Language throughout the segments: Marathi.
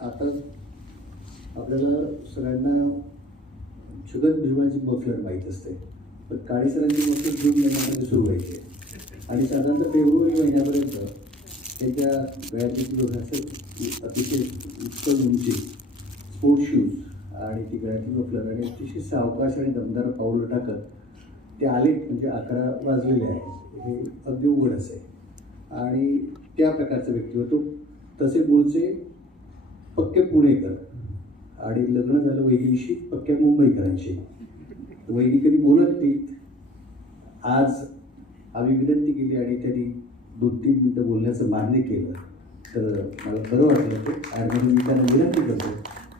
आता आपल्याला सगळ्यांना छगन भीमाची मफलर माहीत असते, पण काळे सरांची मफलर जून महिन्यामध्ये सुरू व्हायची आणि साधारणतः फेब्रुवारी महिन्यापर्यंत त्यांच्या गळ्यातील लोकांचं अतिशय उत्तम उंची स्पोर्ट्स शूज आणि ती गळ्यातील मफलर आणि अतिशय सावकाश आणि दमदार पाऊल टाकत ते आले म्हणजे 11 वाजलेले आहेत हे अगदी उघड असे आणि त्या प्रकारचं व्यक्तिमत्व. तसे मूळचे पक्के पुणेकर आणि लग्न झालं वहिनीशी पक्क्या मुंबईकरांशी. वहिनी कधी बोलत नाहीत. आज आम्ही विनंती केली आणि त्यांनी 2-3 मिनटं बोलण्याचं मान्य केलं, तर मला बरं वाटलं ते. आणि म्हणून मी त्यांना विनंती करतो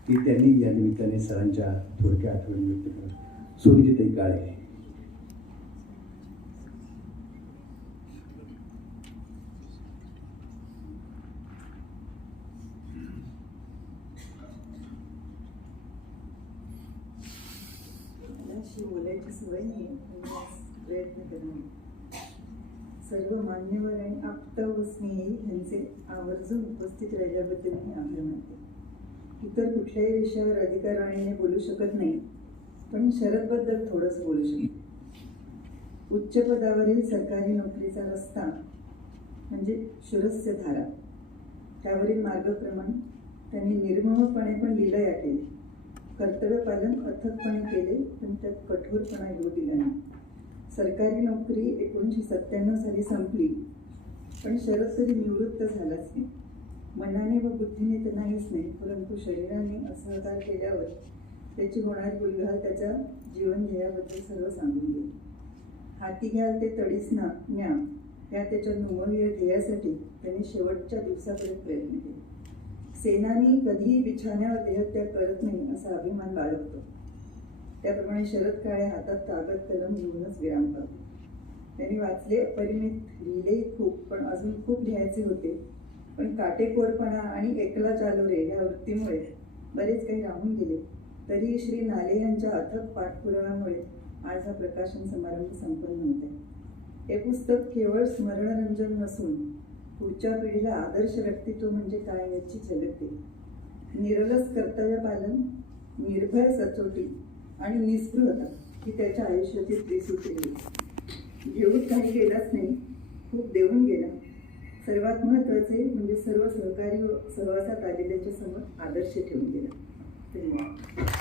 की त्यांनी या निमित्ताने सरांच्या थोडक्या आठवणी व्यक्त करा. सोनीजीताई काळे. बोलायची सवय नाही, प्रयत्न करणे. सर्व मान्यवर आणि आप्त व स्नेही यांचे आवर्जून उपस्थित राहिल्याबद्दल मी आभार मानते. इतर कुठल्याही विषयावर अधिकाराने बोलू शकत नाही, पण शरदबद्दल थोडंसं बोलू शकते. उच्च पदावरील सरकारी नोकरीचा रस्ता म्हणजे शुरस्य धारा, त्यावरील मार्गक्रमण त्यांनी निर्ममपणे पण लीलया केली. कर्तव्यपालन अथकपणे केले, पण त्यात कठोरपणा येऊ दिला नाही. सरकारी नोकरी 1997 साली संपली, पण शरद कधी निवृत्त झालाच नाही. मनाने व बुद्धीने तर नाहीच नाही, परंतु शरीराने असहकार केल्यावर त्याची होणारी उलघाल त्याच्या जीवन ध्येयाबद्दल सर्व सांगून गेली. हाती घ्याल ते तडीस न्या या त्याच्या नुमवीय ध्येयासाठी त्यांनी शेवटच्या दिवसापर्यंत प्रयत्न केले. सेनानी कधीही बिछाण्यावर देहत्याग करत नाही असा अभिमान बाळगतो, त्याप्रमाणे शरद काळे हातात कागद कलम घेऊनच विराम पावले. त्यांनी वाचले अपरिमित, लिहिलेही खूप, पण अजून खूप लिहायचे होते. पण काटेकोरपणा आणि एकला चालो रे या वृत्तीमुळे बरेच काही राहून गेले. तरीही श्री नाले यांच्या अथक पाठपुराव्यामुळे आज हा प्रकाशन समारंभ संपन्न होत आहे. हे पुस्तक केवळ स्मरणरंजन नसून पुढच्या पिढीला आदर्श व्यक्तित्व म्हणजे काय याची झलक देईल. निरलस कर्तव्यपालन, निर्भय सचोटी आणि निस्पृहता ही त्याच्या आयुष्यातील त्रिसूत्री होती. घेऊन काही गेलाच नाही, खूप देऊन गेला. सर्वात महत्त्वाचे म्हणजे सर्व सहकारी व सहवासात आलेल्याच्या समोर आदर्श ठेवून गेला. धन्यवाद.